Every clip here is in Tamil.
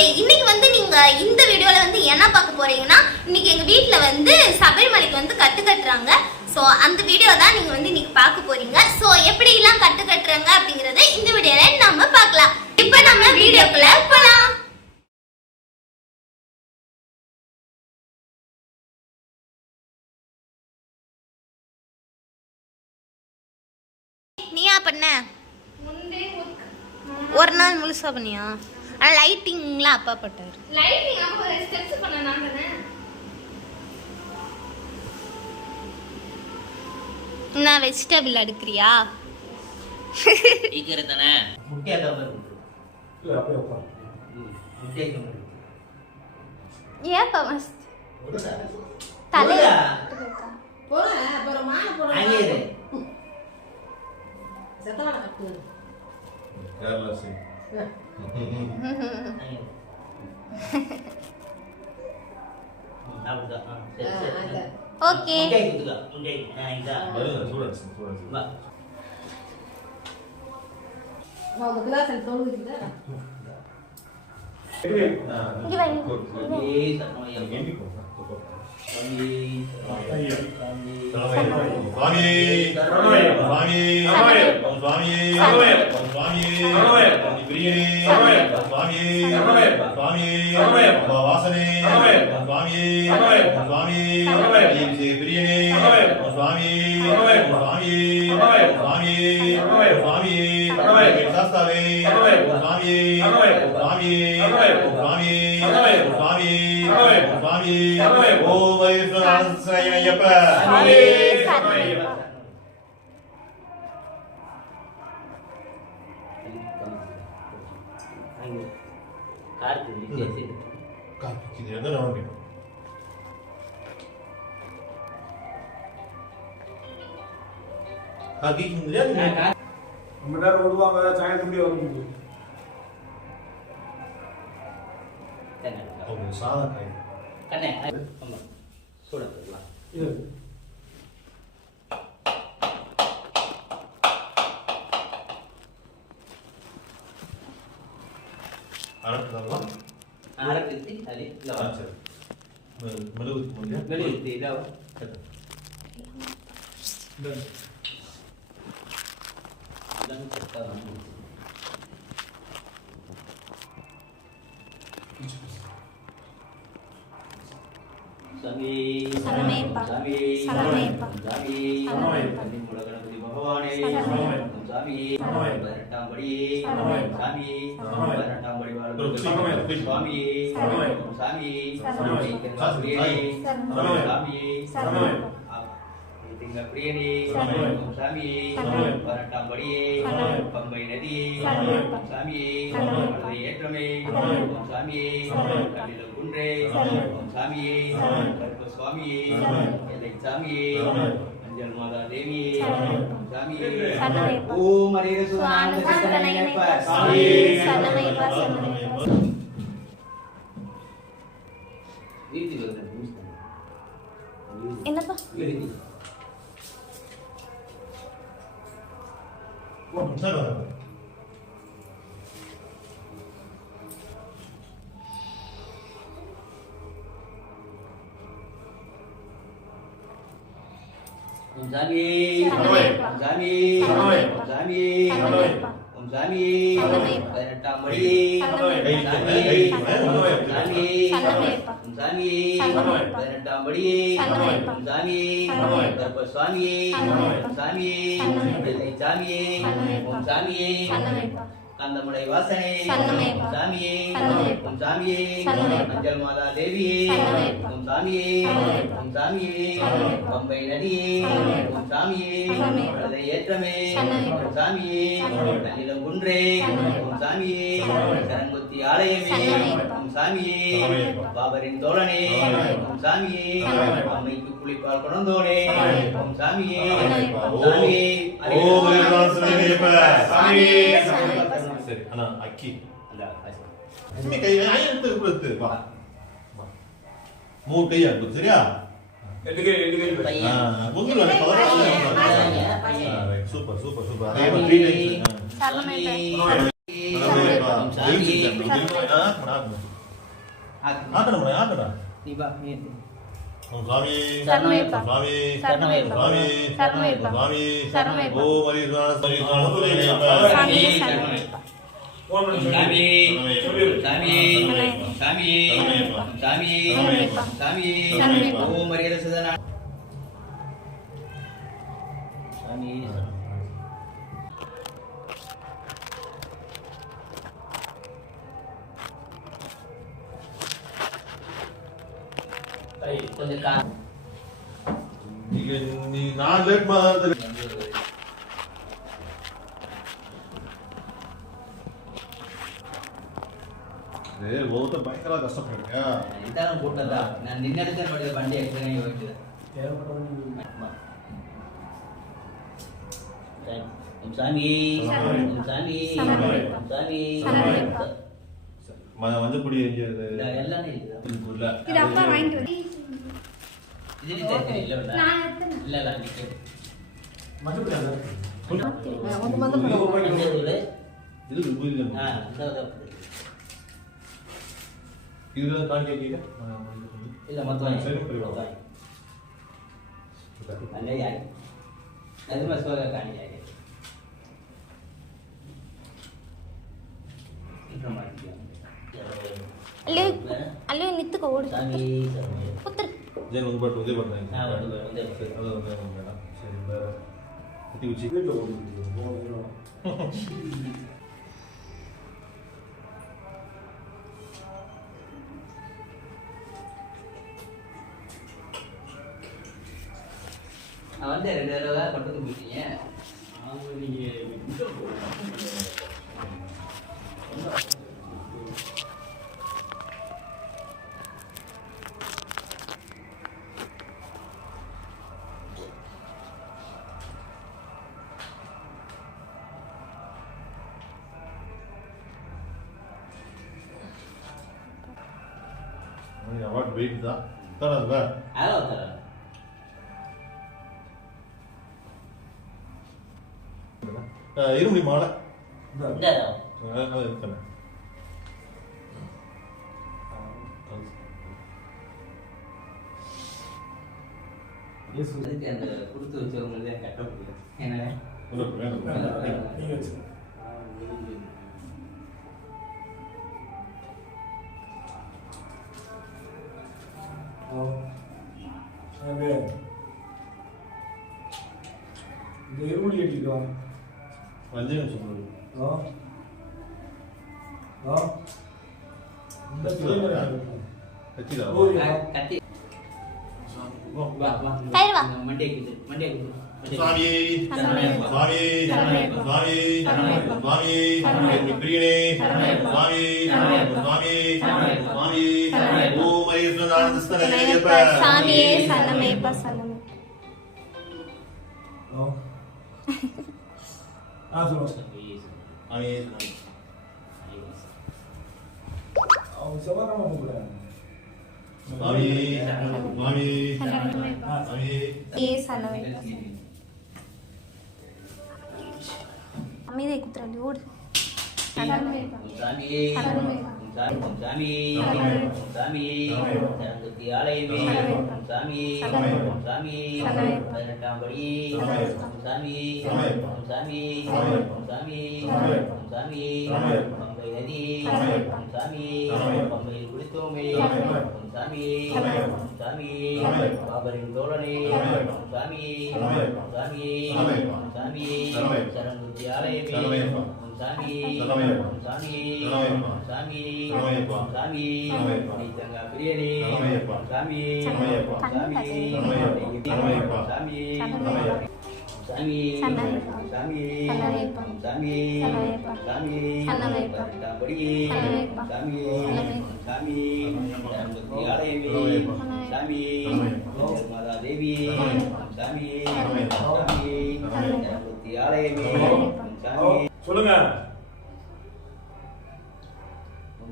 மக்களே இன்னைக்கு வந்து நீங்க இந்த வீடியோல வந்து என்ன பார்க்க போறீங்கன்னா இன்னைக்கு எங்க வீட்ல வந்து சபரிமலைக்கு வந்து கட்டு கட்டுறாங்க. சோ அந்த வீடியோ தான் நீங்க வந்து இன்னைக்கு பார்க்க போறீங்க. சோ எப்படி எல்லாம் கட்டு கட்டுறாங்க அப்படிங்கறத இந்த வீடியோல நம்ம பார்க்கலாம். இப்போ நம்ம வீடியோக்குள்ள போலாம். நீயா பண்ண? ஒரு நாள் முழுசா பண்ணியா? ஆனா லைட்டிங்லாம் அப்பா போட்டாரு லைட்டிங் அப்போ ஸ்டெப்ஸ் பண்ண நான் தானே நான் வெஜிடபிள் அடுக்கிறியா சீக்கிரம் தானே முட்டை ஏப்பா மஸ்த் தலை. போறேன் அப்புறம் மாலை போறேன் அங்கேயே செத்தவாட கட்டு. கேரளா சி ஓகே. சுவாமி. சுவாமி சுவாமி சுவாமி பிரியனே சுவாமி சுவாமி வாசனே சுவாமி சுவாமி பிரியனே சுவாமி சுவாமி சுவாமி சுவாமி சாஸ்தாவே சுவாமி சுவாமி சுவாமி சுவாமி சுவாமி ஓ வைஷ்ணவ அங்கே. ஆ, இல்லையா கார்த்திக். ரொம்ப நேரம் விடுவாங்க சாயந்தரம் வந்து தானே. அவங்க சாதா கை கண்ணே ஆமா. சூட போடலாம். அரட்டலாம் அரைக்குத்தி, அது இல்ல ஆ வா. சரி மெழுகுத்து முடியா வெளியுத்தி, இதா வா. இதான் செத்தா வந்து. சாமி சரணமையப்பா. சாமி சரணமையப்பா. சாமி சரணமையப்பா. கன்னிமூல கணபதி பகவானே சரணமையப்பா. சாமி சரணமையப்பா. பதினெட்டாம் படி சரணமையப்பா. சாமி சரணமையப்பா. பதினெட்டாம் படி சரணமையப்பா. சுவாமி சரணமைப்பா. சாமி சரணமைப்பா. பிரியனே சரணமைப்பா. சாமி சரணமைப்பா. திங்க பிரியனே சரணமைப்பா. சாமி சரணமைப்பா. பதினெட்டாம் படியே சரணமைப்பா. பம்பை நதி சரணமைப்பா. சாமி சரணமைப்பா. மனதை ஏற்றமே சரணமைப்பா. சாமி சரணமைப்பா. கண்ணிலும் குன்றே சரணமைப்பா. சாமி சரணமைப்பா. கருப்ப சுவாமி சரணமைப்பா. எல்லை சாமி சரணமைப்பா. அஞ்சல் மாதா தேவி சரணமைப்பா. சாமி சரணமைப்பா. ஓம் ஹரே சுவானந்த சுவானந்தனயனப்பா. சாமி சரணமைப்பா, சரணமைப்பா. வீட்டுக்கு வந்து பூஸ்தான் என்னப்பா சார் ஓம் சாமி சரணமைப்பா. ஓம் சாமி சரணமைப்பா. ஓம் சாமி சரணமைப்பா. ஓம் சாமி சரணமைப்பா. பதினெட்டாம் படி சரணமைப்பா. சாமி சரணமைப்பா. ஓம் சாமி சரணமைப்பா. பதினெட்டாம் படி சரணமைப்பா. ஓம் சாமி சரணமைப்பா. கருப்ப சுவாமி சரணமைப்பா. கந்தமுடை வாசனை சரணமைப்பா. ஓம் சாமி சரணமைப்பா. ஓம் சாமி சரணமைப்பா. அஞ்சல் மாதா தேவி சரணமைப்பா. ஓம் சாமி சரணமைப்பா. ஓம் சாமி சரணமைப்பா. பம்பை நதி சரணமைப்பா. ஓம் சாமி சரணமைப்பா. மனதை ஏற்றமே சரணமைப்பா. ஓம் சாமி சரணமைப்பா. நன்னிலம் குன்றே சரணமைப்பா. ஓம் சாமி சரணமைப்பா. கரங்குத்தி ஆலயமே சரணமைப்பா. ஓம் சாமி சரணமைப்பா. பாபரின் தோழனே சரணமைப்பா. ஓம் சாமி சரணமைப்பா. அம்மைக்கு குளிப்பால் குணந்தோனே சரணமைப்பா. ஓம் சாமி சரணமைப்பா. ஓம் சரி அண்ணா அக்கி அல்ல. சும்மி கை எடுத்து கொடுத்து வா. மூணு கை எடுத்து சரியா எட்டுக்கை எட்டுக்கை ஆ, பையன் முங்கில் வந்து பையன், சூப்பர் சூப்பர் சூப்பர் அதே. மாதிரி த்ரீ டைம்ஸ் சரணமைப்பா. சாமி. சரணமைப்பா. சரணமையப்பா. சாமி. எழுச்சிருக்கேன். ஆ, ஆக்கணும். ஆக்கு. ஆக்கணும், ஆக்கணும். நீ சாமியே சாமி. சரணமைப்பா ஃபோன் பண்ணி சொல்லு. சாமி. சரணமையப்பா. சாமி. சரணமையப்பா. சாமி. சரணமையப்பா. சாமி. சரணமையப்பா. சாமி. சரணமையப்பா. ஓம் ஹரிஹர சுதனா. சாமி. ஐ, கொஞ்சம் நீ நான் லேட் மாதிரி ஏ ஒருத்த பயங்கர கஷ்டப்படுங்க இதான் போட்டதா நான் நின்னெடுத்த என்னுடைய வண்டி எக்ஸ்பிளைன் வைக்கிறேன். சாமி. சாமி. சாமி. இது? இல்ல, எல்லாமே. இது. அப்பா வாங்கிட்டு வந்து. இது நீ தெரியும், இல்ல, இல்ல. இல்ல, நீ கேளு. ಇದನ್ನ ಕಾಂಟ್ಯಾಕ್ಟ್ ಇದೆ ಇಲ್ಲ ಮತ್ತೆ ಸರಿ ಪರಿವರ್ತನೆ ಅಲ್ಲೇ ಯಾಕೆ ಅದು ಮಸವಾಗ ಕಾಣಿ ಯಾಕೆ ಅಲ್ಲಿ ಅಲ್ಲಿ ನಿತ್ತುಕೋ ಓಡಿ ಪುತ್ರ ಜನ ಒಂದು ಬಟ್ ಒಂದೇ ಬಟ್ ಹಾ ಒಂದು ಒಂದೇ ಬಟ್ ಅದು ಒಂದೇ ಬಟ್ ಸರಿ ಬೇರೆ ಅತಿ ಉಚಿತ ತಗೊಂಡು நான் வந்து ரெண்டு தடவை பட்டத்துக்கு போயிட்டீங்க அவங்க நீங்க அவார்ட் வெயிட் தான். தராதுல யாரோ தரேன் இருமுடி மாலை. இந்த அது இருக்கேன் அதுக்கு அந்த கொடுத்து வச்சவங்க கட்ட முடியும் என்ன? இந்த இருமுடி கட்டிக்கலாம் ஹரிசுவானந்தஸ்தனே சரணமையப்பா சாமியே சரணமையப்பா சரணமையப்பா ஆ சொல்லுங்க சுவாமி அவங்க சாமி சரணமையப்பா. சாமி சரணமையப்பா. சாமி சரங்குத்தி ஆலயமே சரணமையப்பா. சாமி சரணமையப்பா. சாமி சரணமையப்பா. பதினெட்டாம் படி சரணமையப்பா. சாமி சரணமையப்பா. சாமி சரணமையப்பா. சாமி சரணமையப்பா. சாமி சரணமையப்பா. பம்பை நதி சரணமையப்பா. சாமி சரணமையப்பா. பம்பையில் குளித்தோமே. பாபரின் தோழனே சரணமையப்பா. சாமி சரணமையப்பா. சாமி சரணமையப்பா. சாமி சரணமையப்பா. சரங்குத்தி ஆலயமே சரணமையப்பா. சாமி சரணமையப்பா. சாமி சரணமையப்பா.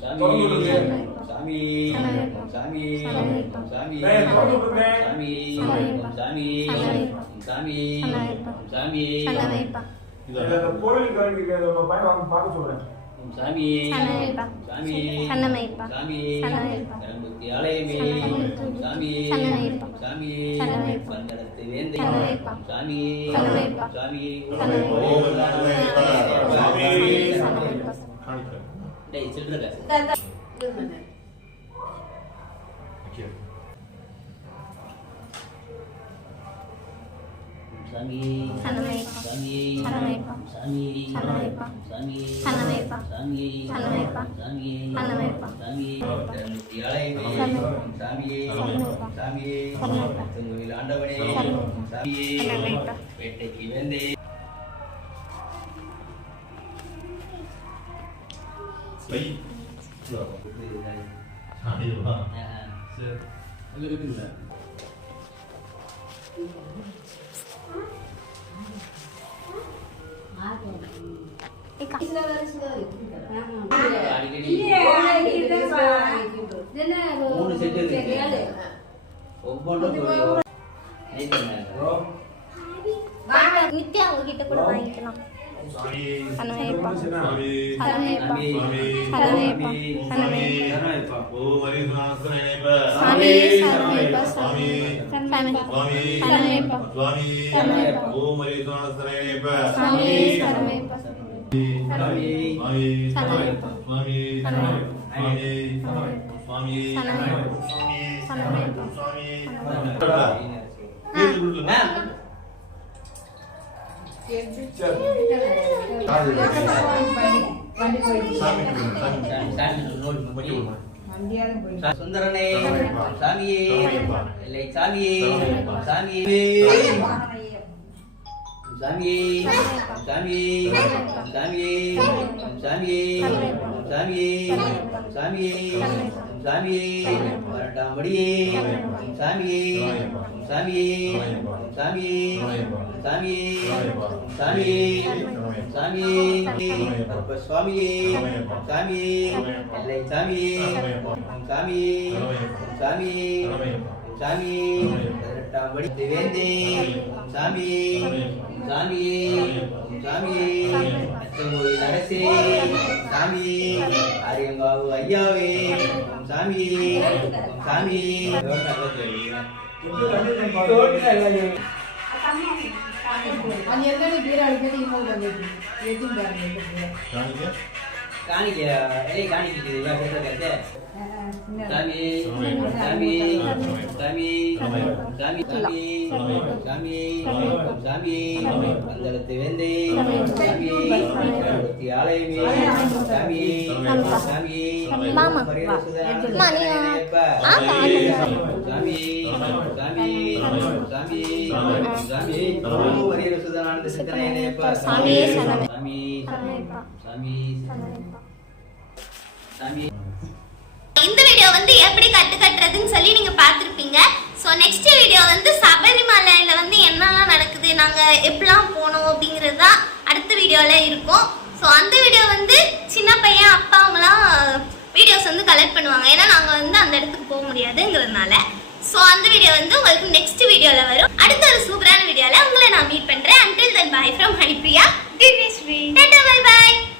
சாமி சரணமையப்பா. சாமி. சாமி. சாமி. சாமி. சாமி. சாமி. சாமி சரணமையப்பா. சாமி சரணமையப்பா. பதினெட்டாம்படி சரணமையப்பா சரணமையப்பா சரணமையப்பா சரணமையப்பா சரணமையப்பா சரணமையப்பா சாமி. வேட்டைக்கு வந்தே baik loh ayo pak ya அக்கா மித்தியா அவங்க கிட்ட கூட வாங்கிக்கலாம் ஓம் சுந்தரனே சாமியே சாமியே சாமியே. Samye, Samye, Samye, Samye, Samye, Samye, Samye, Parandamadiye, Samye, Samye, Samye, Samye, Samye, Samye, Swamiye, Samye, Samye, Samye, Samye, Samye, படி வேந்தே சாமியே சாமியே சாமியே அச்சங்கோயில் அரசே சாமியே ஆரியங்காவு ஐயாவே சாமியே சாமியே அது எந்த வீரா அடிக்கிறது இன்னொரு எதுவும் பாருங்க காணிக்க இலையை காணிக்கிறது ஐயா பேசுற கருத்து சாமி சாமி சாமி சாமி சாமி சாமி சாமி அந்தளத்து வேந்தை சாமி அந்தளத்து ஆலயமே சாமி சாமி சாமி சாமி சாமி சாமி சாமி சாமி சாமி சாமி. இந்த வீடியோ வந்து எப்படி கட்டு கட்டுறதுன்னு சொல்லி நீங்க பார்த்திருப்பீங்க. ஸோ நெக்ஸ்ட் வீடியோ வந்து சபரிமலையில வந்து என்னெல்லாம் நடக்குது நாங்க எப்படிலாம் போனோம் அப்படிங்கிறது தான் அடுத்த வீடியோல இருக்கும். ஸோ அந்த வீடியோ வந்து சின்ன பையன் அப்பா அவங்களாம் வீடியோஸ் வந்து கலெக்ட் பண்ணுவாங்க. ஏன்னா நாங்க வந்து அந்த இடத்துக்கு போக முடியாதுங்கிறதுனால. ஸோ அந்த வீடியோ வந்து உங்களுக்கு நெக்ஸ்ட் வீடியோல வரும். அடுத்த ஒரு சூப்பரான வீடியோல உங்களை நான் மீட் பண்றேன். Until then bye from This is Sri. Tata, bye bye.